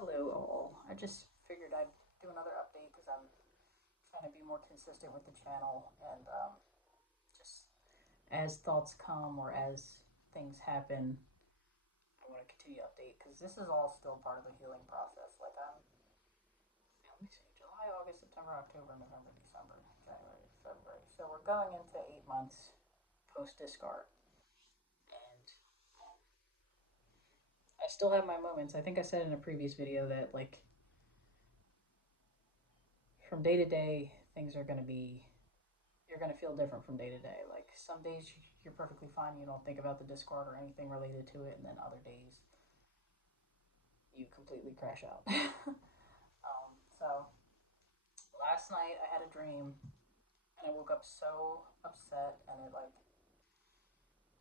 Hello, all. I just figured I'd do another update because I'm trying to be more consistent with the channel and just as thoughts come or as things happen, I want to continue to update because this is all still part of the healing process. Let me see, July, August, September, October, November, December, January, February. So we're going into 8 months post discard. And I still have my moments. I think I said in a previous video that, like, from day to day, things are going to be you're going to feel different from day to day. Like some days you're perfectly fine, you don't think about the Discord or anything related to it, and then other days you completely crash out. So last night I had a dream, and I woke up so upset, and it like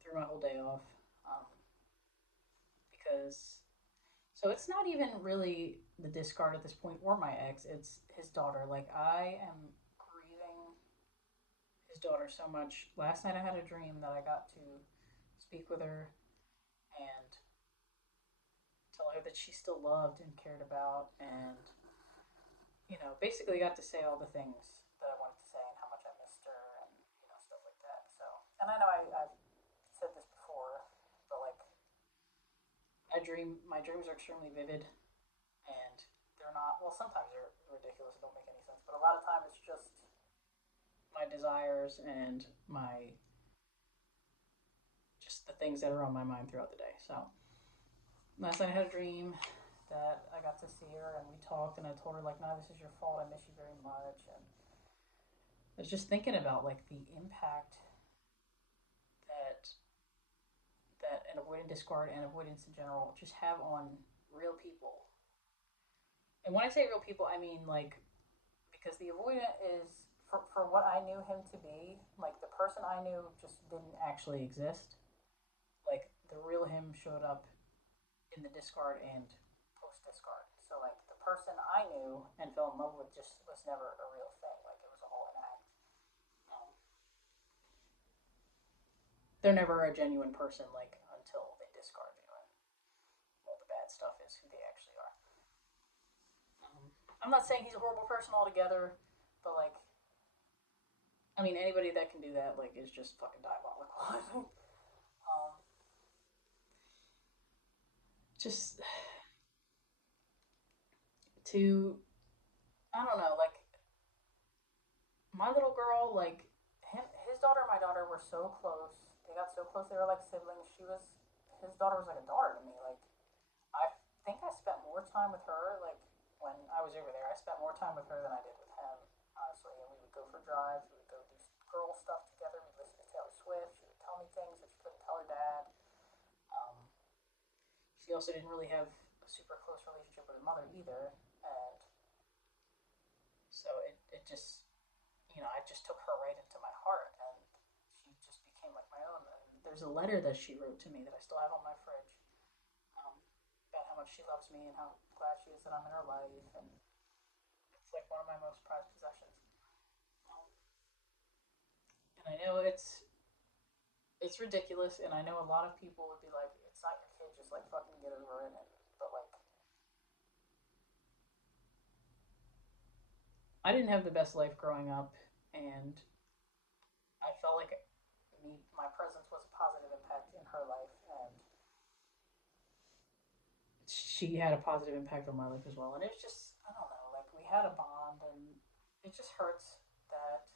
threw my whole day off. Um, because it's not even really the Discard at this point or my ex; it's his daughter. Like I am grieving his daughter so much. Last night I had a dream that I got to speak with her and tell her that she still loved and cared about, and basically got to say all the things that I wanted to say and how much I missed her and stuff like that. So, and I know I've said this before, but like my dreams are extremely vivid, and they're not. Well, sometimes they're ridiculous and don't make any sense, but a lot of time it's just my desires and my just the things that are on my mind throughout the day. So last night I had a dream that I got to see her and we talked, and I told her like, no, this is your fault. I miss you very much. And I was just thinking about like the impact that an avoidant discard and avoidance in general just have on real people. And when I say real people, I mean like because the avoidant is for what I knew him to be, like the person I knew just didn't actually exist. Like the real him showed up in the discard and post discard. So like the person I knew and fell in love with just was never a real thing. Like it was all an act. Um, they're never a genuine person like until they discard you, and all the bad stuff is who they actually are. I'm not saying he's a horrible person altogether, but like I mean anybody that can do that like is just fucking diabolical. um, just to I don't know like my little girl, like his daughter and my daughter were so close. They got so close. They were like siblings. His daughter was like a daughter to me. Like I think I spent more time with her. Like when I was over there, I spent more time with her than I did with him. Honestly, and we would go for drives. We would go do girl stuff together. We'd listen to Taylor Swift. She would tell me things that she couldn't tell her dad. Um, she also didn't really have a super close relationship with her mother either, and so it just I just took her right into my heart, and she just became like my own. And there's a letter that she wrote to me that I still have on my fridge, um, about how much she loves me and how glad she is that I'm in her life, and it's like one of my most prized possessions. Um, and I know it's ridiculous, and I know a lot of people would be like, "It's not your kid, just like fucking get over it." But like, I didn't have the best life growing up, and I felt like my presence was a positive impact in her life, and she had a positive impact on my life as well. And it was just, I don't know, like we had a bond, and it just hurts that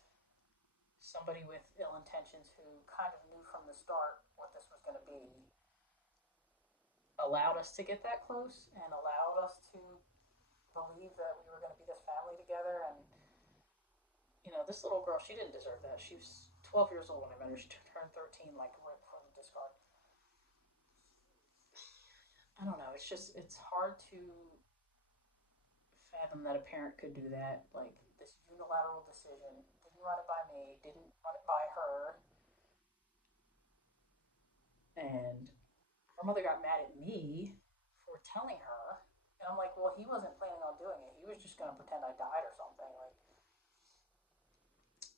somebody with ill intentions who kind of knew from the start what this was going to be allowed us to get that close and allowed us to believe that we were going to be this family together. And, this little girl, she didn't deserve that. She was 12 years old when I met her. She turned 13, like, right before the discard. I don't know. It's hard to fathom that a parent could do that. Like this unilateral decision. Didn't run it by me. Didn't run it by her. And her mother got mad at me for telling her. And I'm like, well, he wasn't planning on doing it. He was just gonna pretend I died or something. Like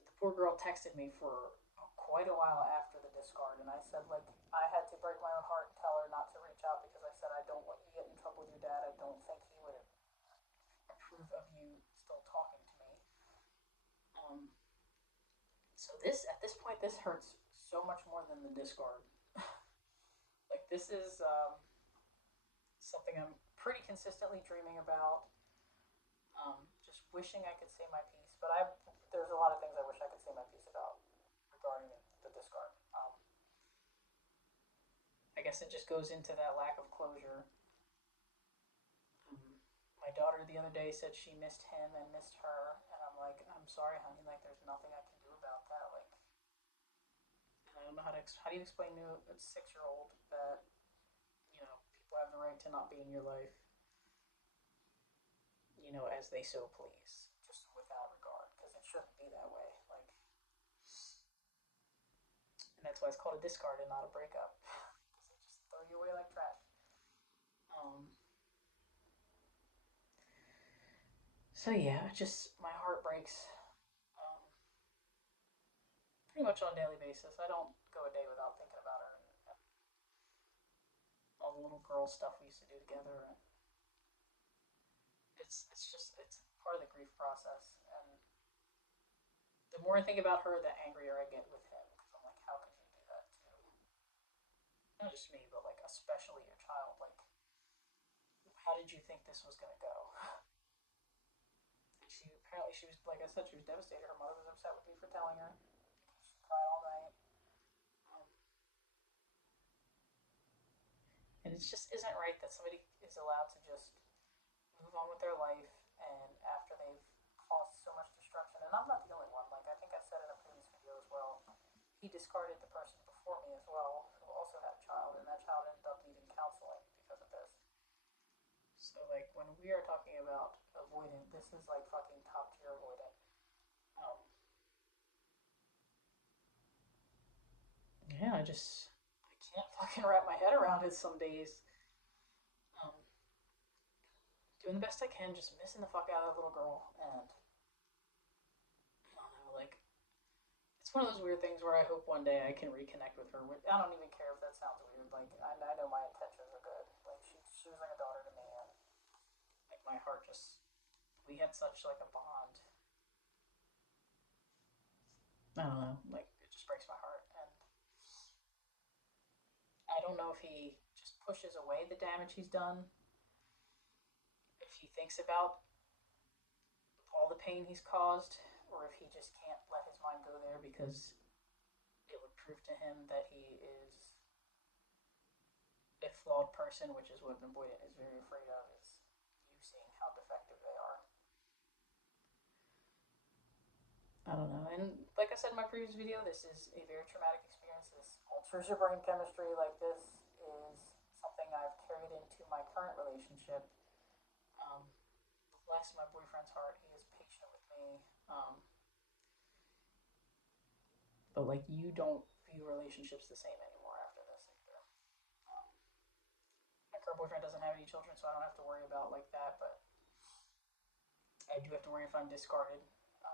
the poor girl texted me for quite a while after the discard, and I said like I had to break my own heart and tell her not to reach out because I said I don't want you to get in trouble with your dad. I don't think he would you still talking to me? Um, so this at this point, this hurts so much more than the discard. Like this is something I'm pretty consistently dreaming about. Just wishing I could say my piece, but there's a lot of things I wish I could say my piece about regarding the discard. I guess it just goes into that lack of closure. My daughter the other day said she missed him and missed her, and I'm like, I'm sorry, honey. Like, there's nothing I can do about that. Like, I don't know how do you explain to a 6 year old that people have the right to not be in your life, as they so please, just without regard, because it shouldn't be that way. Like, and that's why it's called a discard and not a breakup, because they just throw you away like trash. Um, so yeah, just my heart breaks pretty much on a daily basis. I don't go a day without thinking about her and all the little girl stuff we used to do together. And it's part of the grief process. And the more I think about her, the angrier I get with him because I'm like, how could you do that to not just me, but like especially your child? Like, how did you think this was gonna go? And she was like I said, she was devastated. Her mother was upset with me for telling her. She cried all night. Um, and it just isn't right that somebody is allowed to just move on with their life and after they've caused so much destruction. And I'm not the only one. Like I think I said in a previous video as well. He discarded the person before me as well, who also had a child, and that child ended up needing counseling because of this. So like when we are talking about avoidant, this is like fucking top tier avoidant. Um, yeah, I can't fucking wrap my head around it some days. Um, doing the best I can, just missing the fuck out of that little girl, and I don't know, like it's one of those weird things where I hope one day I can reconnect with her. I don't even care if that sounds weird. Like I know my intentions are good. Like she was like a daughter to me, and like my heart just we had such like a bond. I don't know. Like it just breaks my heart, and I don't know if he just pushes away the damage he's done, if he thinks about all the pain he's caused, or if he just can't let his mind go there because it would prove to him that he is a flawed person, which is what Boyden is very afraid of, is you seeing how defective they are. I don't know. And like I said in my previous video, this is a very traumatic experience. This alters your brain chemistry. Like this is something I've carried into my current relationship. Um, bless my boyfriend's heart. He is patient with me. But like you don't view relationships the same anymore after this either. Um, my current boyfriend doesn't have any children, so I don't have to worry about like that. But I do have to worry if I'm discarded,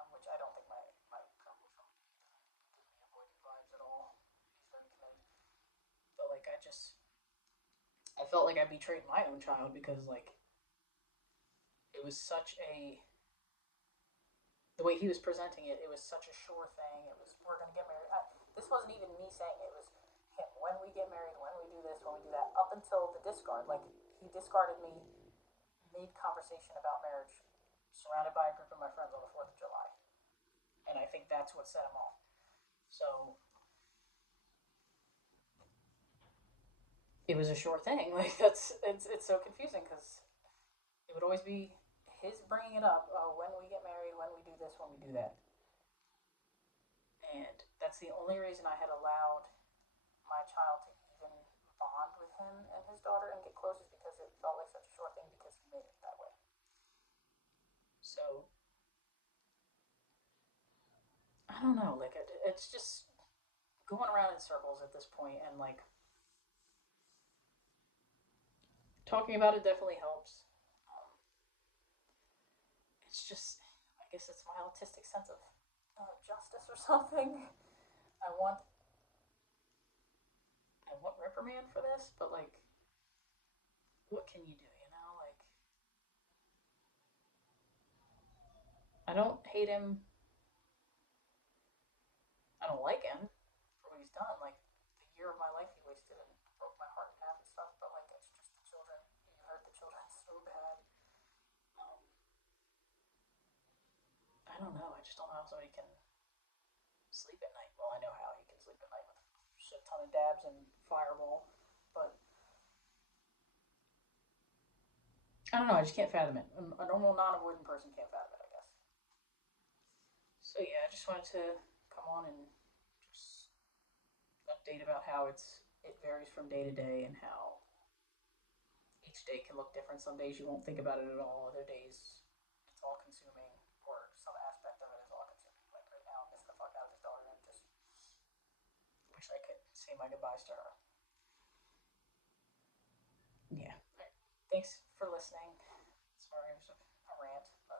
which I don't think my current boyfriend would give me avoidant vibes at all. He's very committed. But like I felt like I betrayed my own child because like it was such a the way he was presenting it, it was such a sure thing. It was we're gonna get married. This wasn't even me saying it. It was him. When we get married, when we do this, when we do that. Up until the discard, like he discarded me mid conversation about marriage, surrounded by a group of my friends on the 4th of July, and I think that's what set him off. So it was a sure thing. Like it's so confusing because it would always be his bringing it up. Oh, when we get married, when we do this, when we do that. And that's the only reason I had allowed my child to even bond with him and his daughter and get close is because it felt like such a short thing because he made it that way. So I don't know, like it's just going around in circles at this point, and like talking about it definitely helps. Um, it's just, I guess it's my autistic sense of justice or something. I want I want reprimand for this, but like, what can you do? You know, like I don't hate him. I don't like him for what he's done. Like the year of my life he wasted and broke my heart in half and stuff. But like it's just the children. He hurt the children so bad. Um, I don't know. I just don't know how somebody can sleep at night. Well, I know how he can sleep at night with a shit ton of dabs and Fireball, but I don't know. I just can't fathom it. A normal non-avoidant person can't fathom it, I guess. So yeah, I just wanted to come on and just update about how it varies from day to day and how each day can look different. Some days you won't think about it at all. Other days it's all consuming, or some aspect of it is all consuming. Like right now, I'm missing the fuck out of his daughter and just wish I could say my goodbyes to her. Yeah. All right. Thanks for listening. Sorry, it was a rant, but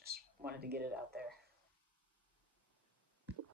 just wanted to get it out there.